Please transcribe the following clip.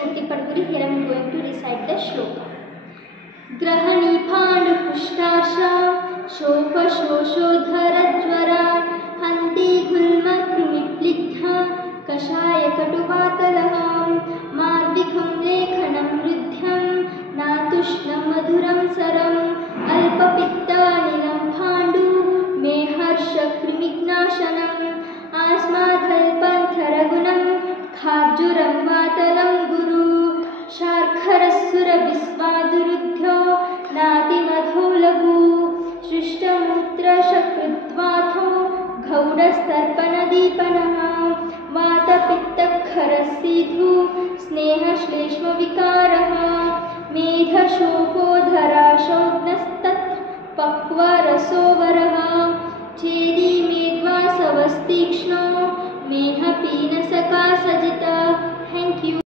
Shruti Padguri. Here I am going to recite the shloka. Grahani Phandu Pushtasha Shofa Shoshodharajvara Hanti Gulma Krimiplitha Kashaya Katuvatalaham Marvikham Lekhanam Ridhyam Natushna Madhuram Saram Alpapitta Nilam Phandu Me Harsha Krimignashanam Asmadhalpantharagunam Kharjuram Vatalam Guru Sharkharasura Visvaduruddhyo Nati Madholagu Shrishtamutra Shakritvatho Gaudastarpanadipanaha Vatapittakharassidhu Sneha Shleshma Vikaraha Medha Shopodhara Shognastat Pakva Rasovaraha Chedi Medva Savastikshno